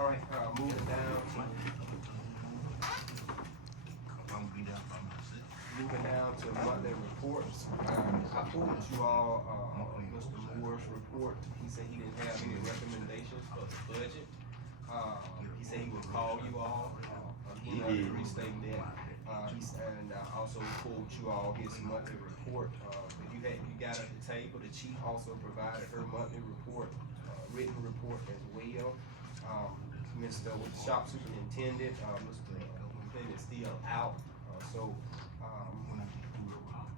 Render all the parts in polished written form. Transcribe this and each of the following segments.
All right, moving down to monthly reports. I pulled you all, Mr. Moore's report. He said he didn't have any recommendations for the budget. He said he would call you all, again, I'll restate that. And I also pulled you all his monthly report. You got at the table, the chief also provided her monthly report, written report as well. Mr. with the shop superintendent, Mr. McClellan is still out,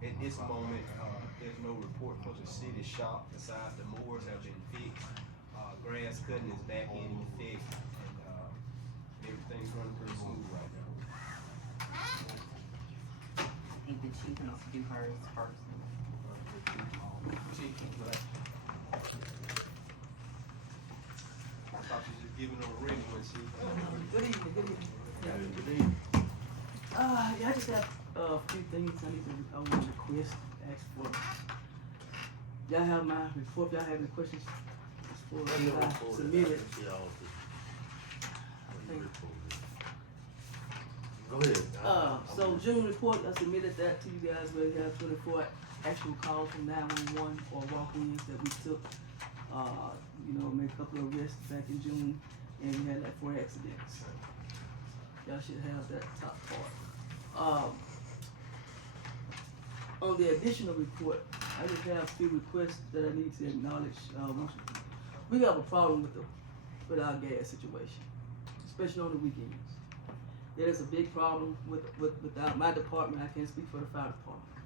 at this moment, there's no report for the city shop besides the mowers have been fixed. Grass cutting is back in effect, and everything's running pretty smooth right now. I think the chief can also do hers first. Chief, I thought you just giving her a ring when she. Good evening, good evening. Good evening. Yeah, I just have a few things I want to request, ask for. Y'all have my report, y'all have any questions for I submitted? Go ahead. So June report, I submitted that to you guys, where we have 24 actual calls from 911 or walk-ins that we took. Made a couple of arrests back in June, and we had like 4 accidents. Y'all should have that top part. On the additional report, I just have a few requests that I need to acknowledge. We have a problem with our gas situation, especially on the weekends. There is a big problem with my department. I can't speak for the fire department,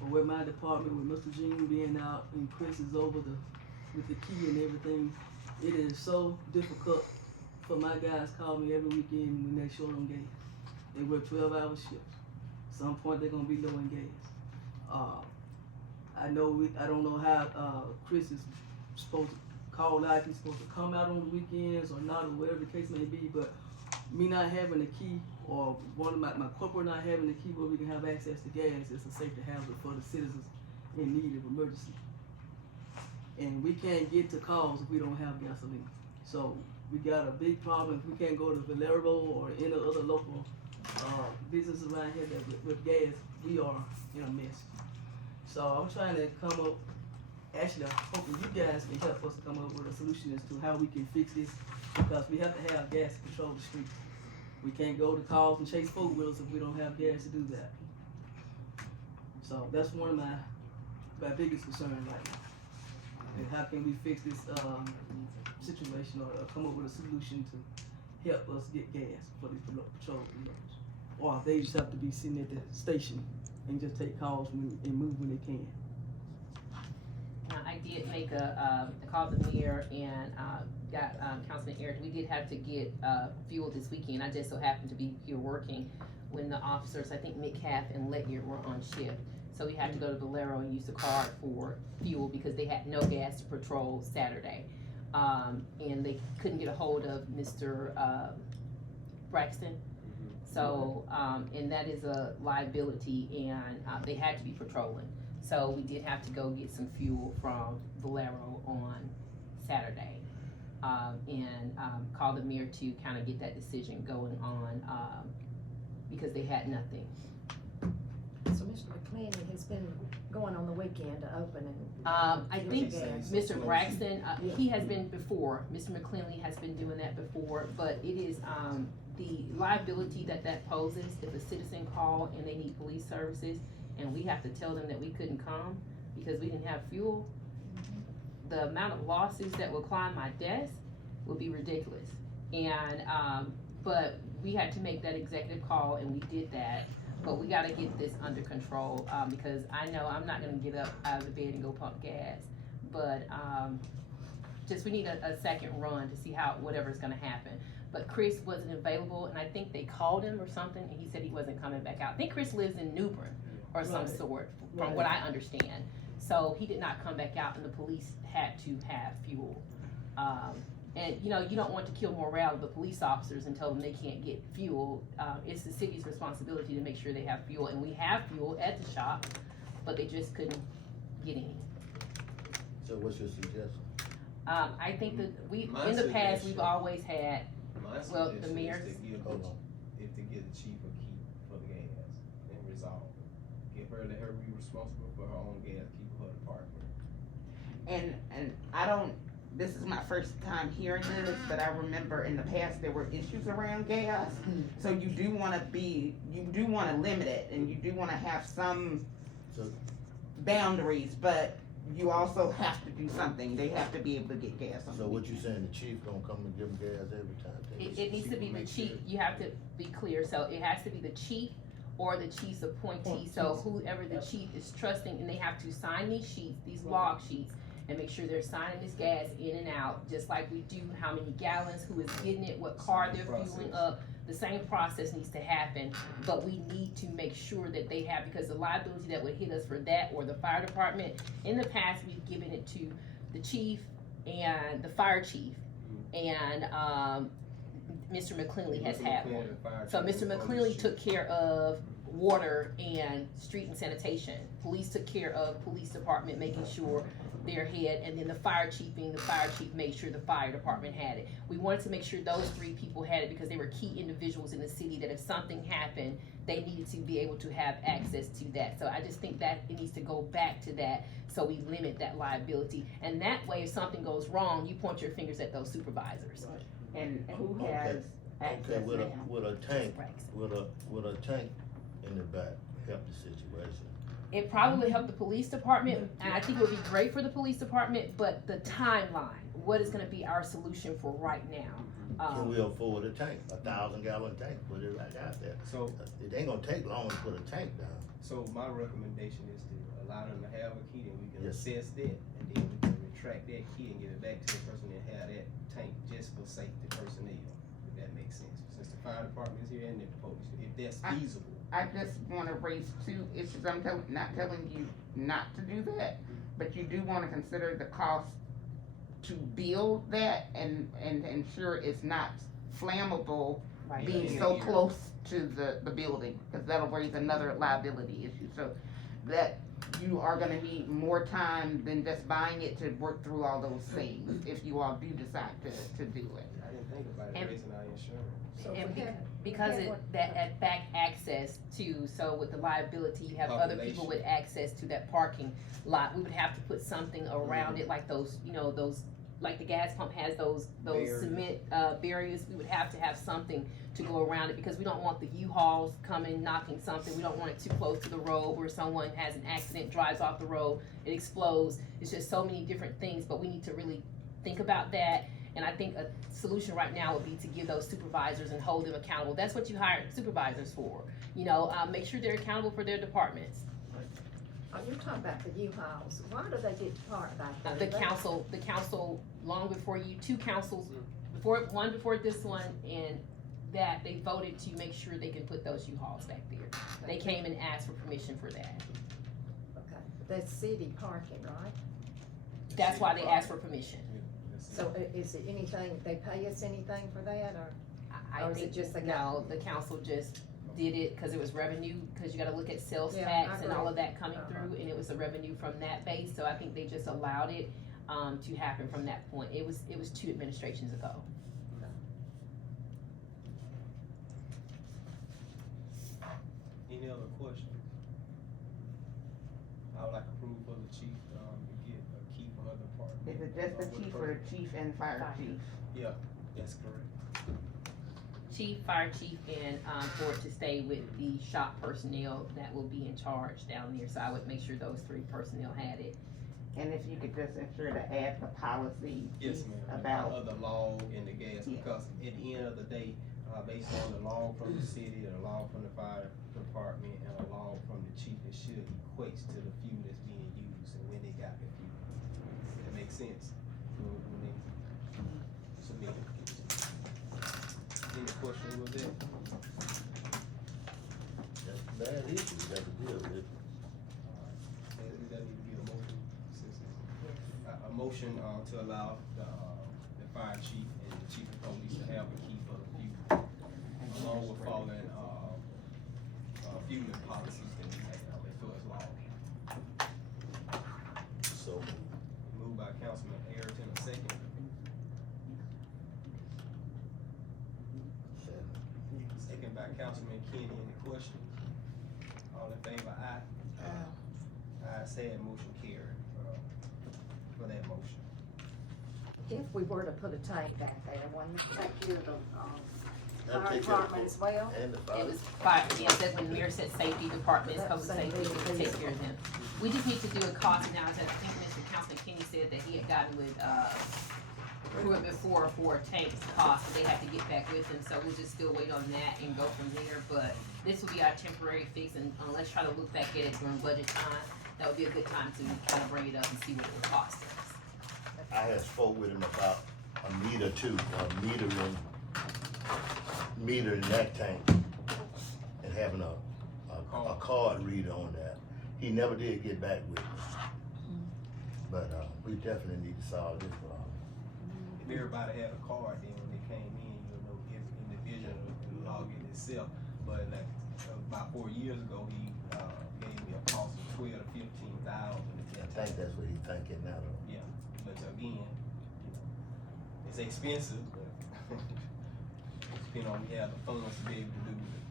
but with my department, with Mr. Jean being out and Chris is over with the key and everything, it is so difficult for my guys call me every weekend when they're short on gas. They work 12-hour shifts. At some point they're gonna be low in gas. I don't know how Chris is supposed to call out. He's supposed to come out on the weekends or not, or whatever the case may be. But me not having the key, or one of my corporate not having the key where we can have access to gas, is a safety hazard for the citizens in need of emergency. And we can't get to calls if we don't have gasoline. So we got a big problem if we can't go to Valero or any other local business around here that with gas. We are in a mess. So I'm trying to come up, actually I'm hoping you guys can help us to come up with a solution as to how we can fix this, because we have to have gas to control the street. We can't go to calls and chase four-wheelers if we don't have gas to do that. So that's one of my biggest concerns right now. And how can we fix this situation, or come up with a solution to help us get gas for these patrol vehicles? Or they just have to be sitting at the station and just take calls and move when they can. I did make a call to the mayor and got Councilman Eric. We did have to get fuel this weekend. I just so happened to be here working when the officers, I think Metcalf and Ledyard, were on shift. So we had to go to Valero and use the card for fuel because they had no gas to patrol Saturday. And they couldn't get a hold of Mr. Braxton. So, and that is a liability, and they had to be patrolling. So we did have to go get some fuel from Valero on Saturday, and call the mayor to kind of get that decision going on, because they had nothing. So Mr. McClellan has been going on the weekend to open and. I think gas. Mr. Braxton, he has been before. Mr. McClellan has been doing that before, but it is, the liability that poses if a citizen call and they need police services and we have to tell them that we couldn't come because we didn't have fuel, the amount of lawsuits that will climb my desk will be ridiculous. And, but we had to make that executive call and we did that. But we gotta get this under control, because I know I'm not gonna get up out of the bed and go pump gas. But, just we need a second run to see how, whatever's gonna happen. But Chris wasn't available, and I think they called him or something, and he said he wasn't coming back out. I think Chris lives in New Bern or some sort, from what I understand. So he did not come back out, and the police had to have fuel. And you know, you don't want to kill morale of the police officers and tell them they can't get fuel. It's the city's responsibility to make sure they have fuel, and we have fuel at the shop, but they just couldn't get any. So what's your suggestion? I think that in the past, we've always had My Well, the suggestion mayor's- is to give Hold on. the chief a key for the gas and resolve it. Let her be responsible for her own gas, keep her department. And I don't, this is my first time hearing this, but I remember in the past there were issues around gas. So you do wanna limit it, and you do wanna have some So- boundaries, but you also have to do something. They have to be able to get gas on the So what you weekend. saying, the chief gonna come and give them gas every time? It needs to be the chief, you have to be clear, so it has to be the chief or the chief's appointee, so whoever the chief is trusting, and they have to sign these sheets, these log sheets, and make sure they're signing this gas in and out, just like we do how many gallons, who is getting it, what car they're fueling up. The same process needs to happen, but we need to make sure that they have, because the liability that would hit us for that or the fire department, in the past, we've given it to the chief and the fire chief, and, Mr. McClinley has had one. So Mr. McClinley took care of water and street and sanitation. Police took care of police department, making sure their head, and then the fire chief, being the fire chief, made sure the fire department had it. We wanted to make sure those three people had it because they were key individuals in the city that if something happened, they needed to be able to have access to that. So I just think that it needs to go back to that, so we limit that liability. And that way, if something goes wrong, you point your fingers at those supervisors. And who Okay. has Okay, access with now? a tank, with a tank in the back, help the situation. It probably helped the police department, and I think it would be great for the police department, but the timeline, what is gonna be our solution for right now? Can we afford a tank, 1,000-gallon tank, put it right out there? So, It ain't gonna take long to put a tank down. so my recommendation is to allow them to have a key, and we can Yes. assess that, and then we can retract that key and give it back to the person that had that tank just for safety personnel, if that makes sense. Since the fire department is here and the police, if that's I- feasible. I just wanna raise two issues. I'm not telling you not to do that, but you do wanna consider the cost to build that and ensure it's not flammable Right. being Yeah. so close to the building, cause that'll raise another liability issue. So that you are gonna need more time than just buying it to work through all those things, if you all do decide to do it. I didn't think about it, And- raising our insurance. So And we have- because we it, have that, at back access to, so with the liability, you have other people Population. with access to that parking lot, we would have to put something around it, like those, like the gas pump has those Barriers. cement, barriers, we would have to have something to go around it, because we don't want the U-Hauls coming, knocking something, we don't want it too close to the road where someone has an accident, drives off the road, it explodes, it's just so many different things, but we need to really think about that. And I think a solution right now would be to give those supervisors and hold them accountable. That's what you hire supervisors for. Make sure they're accountable for their departments. Oh, you're talking about the U-Hauls. Why do they get to park back there? The council, long before you, two councils, one before this one, and that they voted to make sure they can put those U-Hauls back there. They came and asked for permission for that. Okay, that's city parking, right? That's why they asked for permission. So is it anything, they pay us anything for that, or? I Or is it think, just they no, got- the council just did it because it was revenue, because you gotta look at sales Yeah, tax I and all agree. of that coming Uh-huh. through, and it was a revenue from that base, so I think they just allowed it, to happen from that point. It was 2 administrations ago. Any other questions? I would like approval for the chief, to get a key for her department. Is it just the chief or the chief and fire chief? Yeah, that's correct. Chief, fire chief, and, for it to stay with the shop personnel that will be in charge down there, so I would make sure those 3 personnel had it. And if you could just ensure to add the policy Yes, ma'am. about, Of the log and the gas, Yeah. because at the end of the day, based on the log from the city, the log from the fire department, and a log from the chief, it should equates to the fuel that's being used and when they got the fuel. That makes sense? When they submit it. Any questions with that? That's a bad issue, we got to deal with. That need to be a motion, a motion, to allow the fire chief and the chief of police to have a key for the fuel, along with following, fueling policies that we have, as far as law. So, Moved by Councilman Ayrton, a second. by Councilman Kenny. Any questions? All in favor, aye? Ayes have, it, motion carried, for that motion. If we were to put a tank back there, wouldn't it take care of the, That'd fire take care of department as well? And the It fire. was fire, yes, that's when the mayor said safety departments, public That's safety, safety. we take care of them. We just need to do a cost analysis. I think Mr. Councilman Kenny said that he had gotten with, Pruitt before for tanks cost, so they had to get back with him, so we'll just still wait on that and go from there. But this will be our temporary fix, and let's try to look back at it during budget time. That would be a good time to kind of bring it up and see what it would cost us. I had spoke with him about a meter too, metering that tank and having a card reader on that. He never did get back with me. But, we definitely need to solve this problem. If everybody had a card, then when they came in, you'll know every individual and log in itself. But like, about 4 years ago, he, gave me a cost of $12,000 to $15,000. I think that's what he's thinking now though. Yeah, but again, it's expensive, but depending on we have the funds to be able to do it.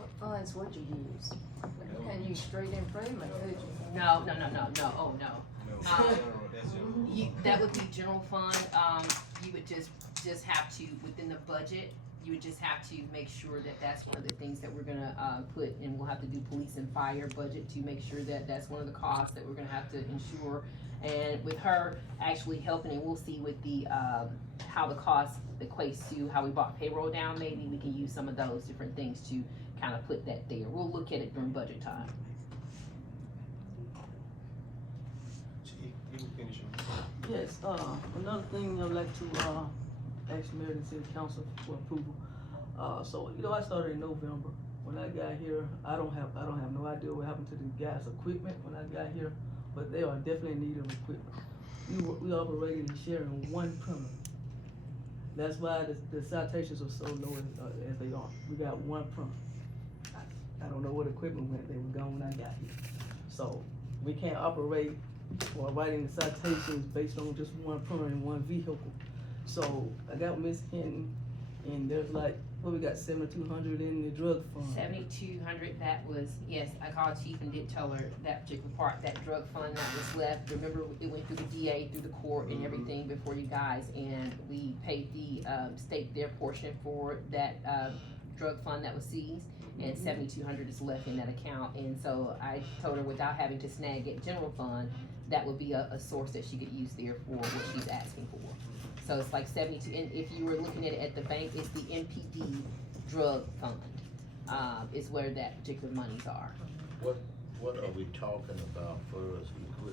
What funds would you use? You can use street improvement, could you? No, oh no. No, Um, that's general. That would be general fund, you would just have to, within the budget, you would just have to make sure that that's one of the things that we're gonna, put, and we'll have to do police and fire budget to make sure that that's one of the costs that we're gonna have to ensure. And with her actually helping, and we'll see with the, how the cost equates to how we brought payroll down, maybe we can use some of those different things to kind of put that there. We'll look at it during budget time. You can finish it. Yes, another thing I'd like to, ask Mayor and City Council for approval. So, you know, I started in November. When I got here, I don't have no idea what happened to the guys' equipment when I got here, but they are definitely in need of equipment. We operating and sharing one printer. That's why the citations are so low as they are. We got one printer. I don't know what equipment went, they were gone when I got here. So, we can't operate or writing the citations based on just one printer and one vehicle. So I got Miss Hinton, and there's like, what we got, 7,200 in the drug fund. 7,200, that was, yes, I called chief and did tell her that particular part, that drug fund that was left. Remember, it went through the DA, through the court and everything before you guys, and we paid the, state their portion for that, drug fund that was seized. And 7,200 is left in that account, and so I told her without having to snag it general fund, that would be a source that she could use there for what she's asking for. So it's like 72, and if you were looking at it at the bank, it's the NPD drug fund, is where that particular monies are. What are we talking about for us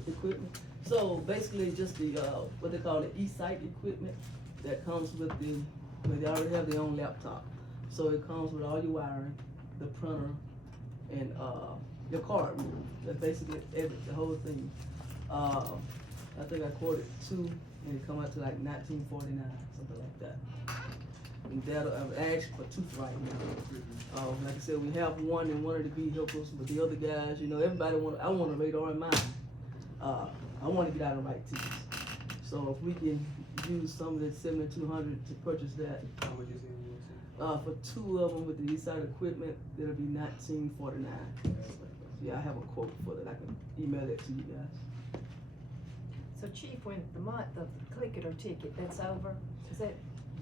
Equipment. So basically just the, what they call the e-site equipment that comes with when they already have their own laptop. So it comes with all your wiring, the printer, and, your card reader. That's basically the whole thing. I think I quoted 2, and it come out to like 1949, something like that. And that, I've asked for 2 right now. Like I said, we have one in one of the vehicles, but the other guys, you know, I want a radar in mine. I want to get out and write tickets. So if we can use some of that 7,200 to purchase that. How much is it? For 2 of them with the east side equipment, that'll be 1949. Yeah, I have a quote for that. I can email it to you guys. So Chief, when the month of the click it or ticket, that's over, is that,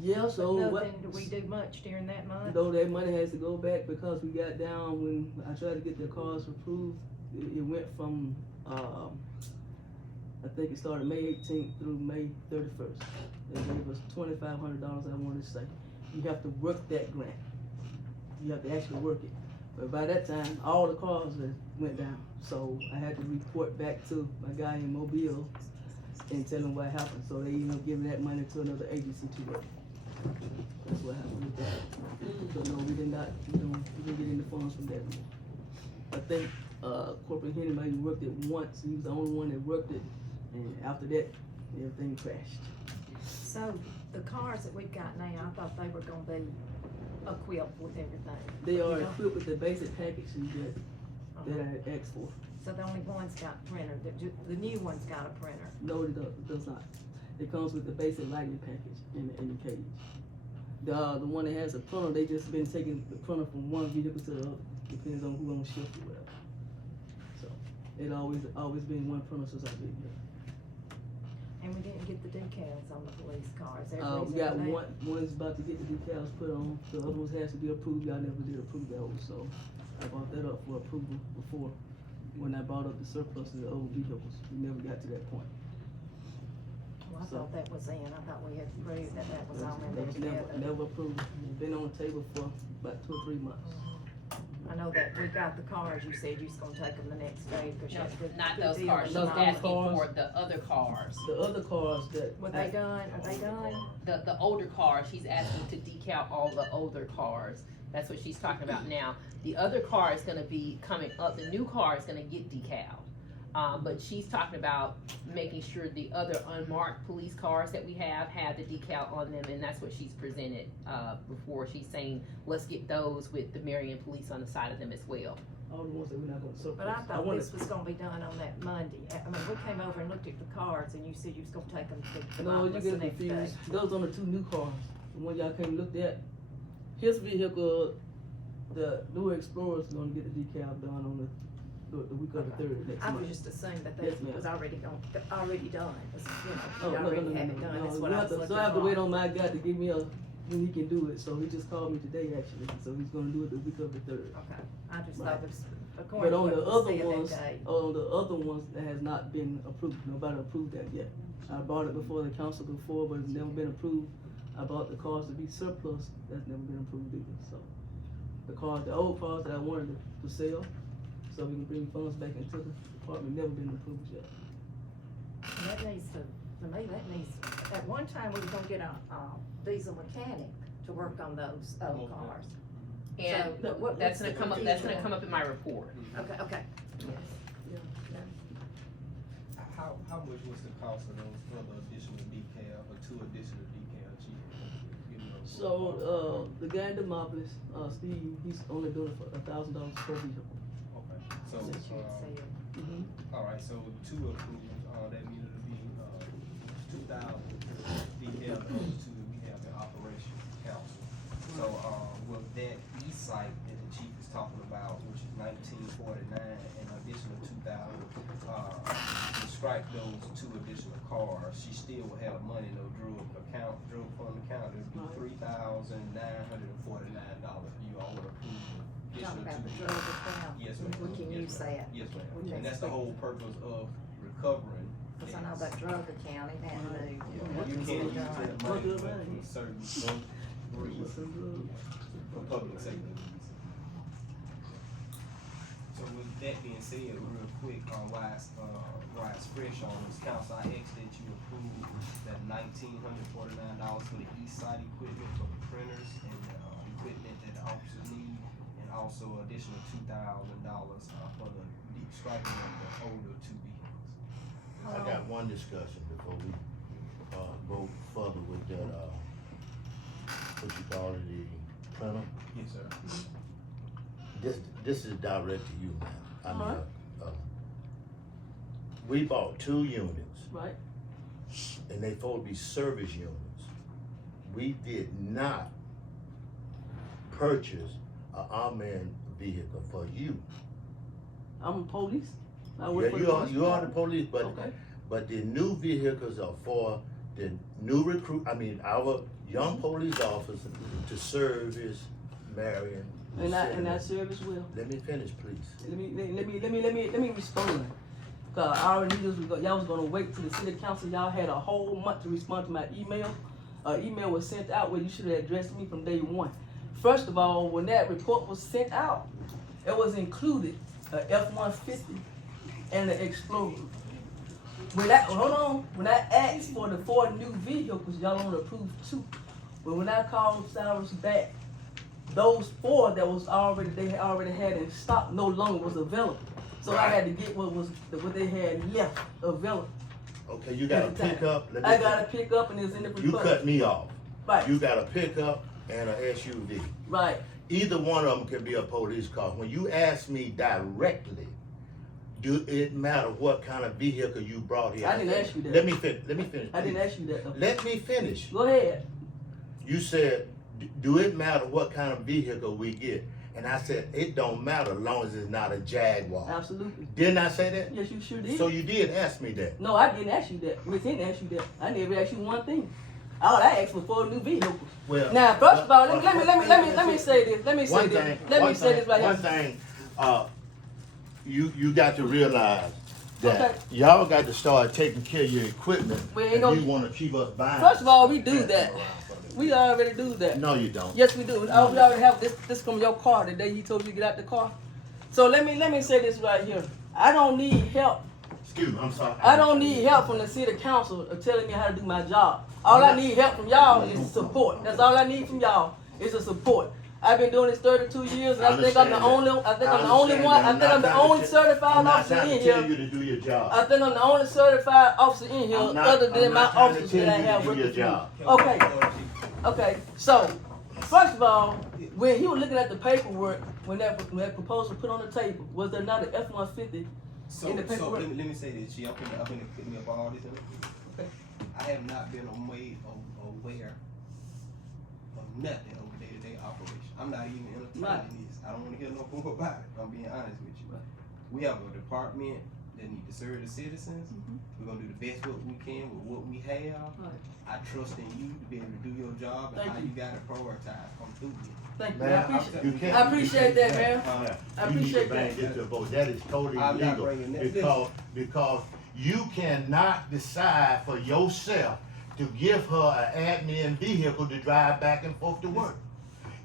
Yeah, so nothing, do we do much during that month? Though that money has to go back because we got down when I tried to get the cars approved. It went from, I think it started May 18th through May 31st. They gave us $2,500, I want to say. You have to work that grant. You have to actually work it. But by that time, all the cars went down. So I had to report back to my guy in Mobile and tell him what happened. So they ended up giving that money to another agency to work. That's what happened with that. So no, we didn't get any funds from that. I think, Corporate Henry maybe worked it once. He was the only one that worked it. And after that, everything crashed. So the cars that we've got now, I thought they were gonna be equipped with everything. They are You know? equipped with the basic package that I asked for. So the only one's got printer, the new one's got a printer. No, it does not. It comes with the basic lighting package in the cage. The one that has a printer, they just been taking the printer from one vehicle to the other, depends on who on shift or whatever. So, it always been one printer since I've been here. And we didn't get the decals on the police cars. We got one's about to get the decals put on, the other ones has to be approved, y'all never did approve those, so I brought that up for approval before, when I brought up the surplus of the old vehicles, we never got to that point. Well, I So- thought that was in, I thought we had proved that was all in That there was together. never approved, it's been on the table for about 2 or 3 months. I know that we got the cars, you said you was gonna take them the next day, cause you No, had a good. not good those deal cars, with she's Those the asking cars? for the other cars. The other cars that. Were they done, are they done? The older cars, she's asking to decal all the older cars. That's what she's talking about now. The other car is gonna be coming up, the new car is gonna get decal. But she's talking about making sure the other unmarked police cars that we have the decal on them, and that's what she's presented, before. She's saying, let's get those with the Marion Police on the side of them as well. All the ones that we're not gonna surplus. But I thought wanted- this was gonna be done on that Monday. I mean, we came over and looked at the cars and you said you was gonna take them to the No, you office the get next day. confused. Those are the 2 new cars. The one y'all came and looked at. His vehicle, the newer Explorer's gonna get the decal done on the week of the 3rd next I was month. just assuming that Yes, that ma'am. was already done, was, Oh, you no, already had it done, that's what I was looking So I have to wait for. on my guy to give me when he can do it, so he just called me today actually, so he's gonna do it the week of the 3rd. Okay, I just Right. thought it was, But according to on what the was other said ones, that day. that has not been approved, nobody approved that yet. I brought it before the council before, but it's never been approved. I bought the cars to be surplus, that's never been approved either, so. The old cars that I wanted to sell, so we can bring funds back into the department, never been approved yet. And that needs to me, that needs, at one time, we were gonna get a diesel mechanic to work on those old Okay. cars. And So, what- that's what's gonna the come up, that's gonna confusion? come up in my report. Okay, How much was the cost of those other additional decal, or 2 additional decal chief? Give me those. So, the guy in Demopolis, Steve, he's only doing it for $1,000 per vehicle. Okay, so, since you had said. alright, so 2 approved, that needed to be, 2,000 decal, those 2 that we have in operation council. So, with that e-site that the chief is talking about, which is 1949, and additional 2,000, to strike those 2 additional cars, she still will have money in the drug fund account, it'd be $3,949, you all would approve the Talking additional about the 2. drug account. Yes, ma'am. We can Yes, use ma'am. that. Yes, We ma'am, can and that's the stick- whole purpose of recovering. Cause I know that drug accounting had Yeah, moved. you can't use that money Drug for money. certain What's reasons, the drug? for public safety reasons. So with that being said, real quick, why it's fresh on this council, I asked that you approve that $1,949 for the e-site equipment for the printers and equipment that the officers need, and also additional $2,000 for the deep striking of the older 2 vehicles. I got one discussion before we, go further with that, what you call it, the printer. Yes, sir. This is direct to you, man. I mean, Alright. We bought 2 units, Right? and they supposed to be service units. We did not purchase an unmanned vehicle for you. I'm police. I Yeah, work for the police you are the department. police, Okay. but the new vehicles are for the new our young police officers to service Marion. And I serve as well. Let me finish, please. Let me respond. Cause I already knew this was y'all was gonna wait till the city council. Y'all had a whole month to respond to my email. Email was sent out where you should have addressed me from day one. First of all, when that report was sent out, it was included a F-150 and an Explorer. When I asked for the 4 new vehicles, y'all only approved 2. But when I called Cyrus back, those 4 that they already had in stock no longer was available. So I had to get what they had left available. Okay, you got a At the time. pickup. I got a pickup and it's in the report. You cut me off. Right, You got a pickup and an SUV. right. Either one of them can be a police car. When you ask me directly, do it matter what kind of vehicle you brought here? I didn't ask you that. Let me finish. I didn't ask you that though. Let me finish. Go ahead. You said, do it matter what kind of vehicle we get? And I said, it don't matter as long as it's not a Jaguar. Absolutely. Didn't I say that? Yes, you sure did. So you did ask me that. No, I didn't ask you that. We didn't ask you that. I never asked you one thing. All I asked was for a new vehicle. Well, Now, first of all, let me say this. Let me say one this. thing, Let me one say thing, this right one here. thing, you got to realize that Okay. y'all got to start taking care of your equipment We ain't if gonna- you want to keep us buying. First of all, we do that. We already do that. No, you don't. Yes, we do. We already have this from your car the day he told you to get out the car. So let me say this right here. I don't need help. Excuse me, I'm sorry. I don't need help from the city council of telling me how to do my job. All I need help from y'all is support. That's all I need from y'all is a support. I've been doing this 32 years, and I think I'm the only. I think I'm the only one. I think I'm the only certified I'm not officer trying in to tell here. you to do your job. I think I'm the only certified officer in here, I'm not- other than I'm my not trying to officers tell that I you to have do your working for me. job. Okay. Okay, so first of all, when he was looking at the paperwork, when that proposal was put on the table, was there not an F-150? So, In the so paperwork. let me say this, Chief, I'm gonna put me up all this. Okay. I have not been aware of nothing on day-to-day operation. I'm not even entertaining Right. this. I don't wanna hear no more about it. I'm being honest with you. Right. We have a department that need to serve the citizens. Mhm. We're gonna do the best what we can with what we have. Right. I trust in you to be able to do your job and Thank how you. you gotta prioritize. Come through with it. Thank you. I Man, appreciate you can't. I appreciate that, man. Uh, I You need to appreciate bring that. this to a vote. That is totally I'm not illegal bringing that. because you cannot decide for yourself to give her an admin vehicle to drive back and forth to work.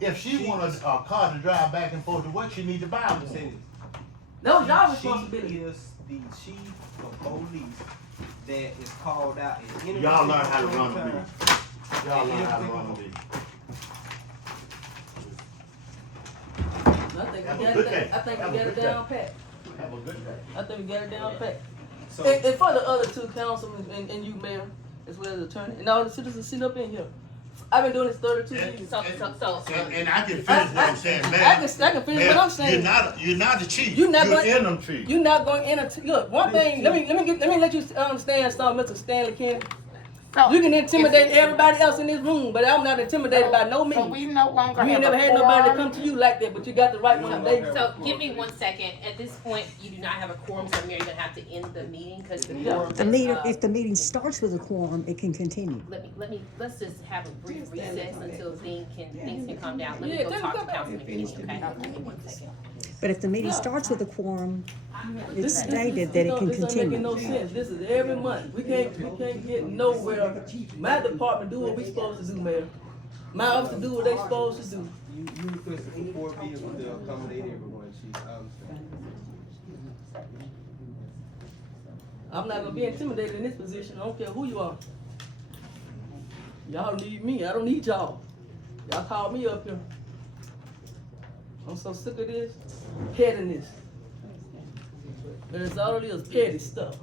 If she want a car to drive back and forth to work, she need to buy I'm saying one. this. That was y'all She responsibility. is the chief of police that is called out in any. Y'all learn how to particular run a time. meeting. Y'all learn how to run a meeting. I think Have we a got good it. day. I think Have we a got it good down pat. Have a good day. I think we got it down pat. So, And for the other two councilmen and you, mayor, as well as attorney, and all the citizens sitting up in here, I've been doing this 32 years. So, And I can finish what I'm saying, man. I can finish what I'm saying. You're not the chief. You're not You're going- in them chief. You're not going to enter. Look, one thing. Let me let you understand something, Mr. Stanley Kennedy. So, You can intimidate everybody else in this room, but I'm not intimidated by no So means. we no longer You ain't have never a had nobody to quorum. come to you like that, but you got the right one today. So give me 1 second. At this point, you do not have a quorum, so you're gonna have to end the meeting because the Yeah. quorum. The meeting, is, if the meeting starts with a quorum, it can continue. let's just have a brief recess until things can calm down. Let me Yeah, go take talk a to couple- Councilman Kenny, okay? Give me 1 second. But if the meeting starts with a quorum, it's This stated that it can This ain't making continue. no sense. This is every month. We can't get nowhere. My department do what we supposed to do, Mayor. My office do what they supposed to do. you requested for 4 vehicles to accommodate everyone, chief. I understand. I'm not gonna be intimidated in this position. I don't care who you are. Y'all need me. I don't need y'all. Y'all call me up here. I'm so sick of this pettiness. That's all it is, petty stuff.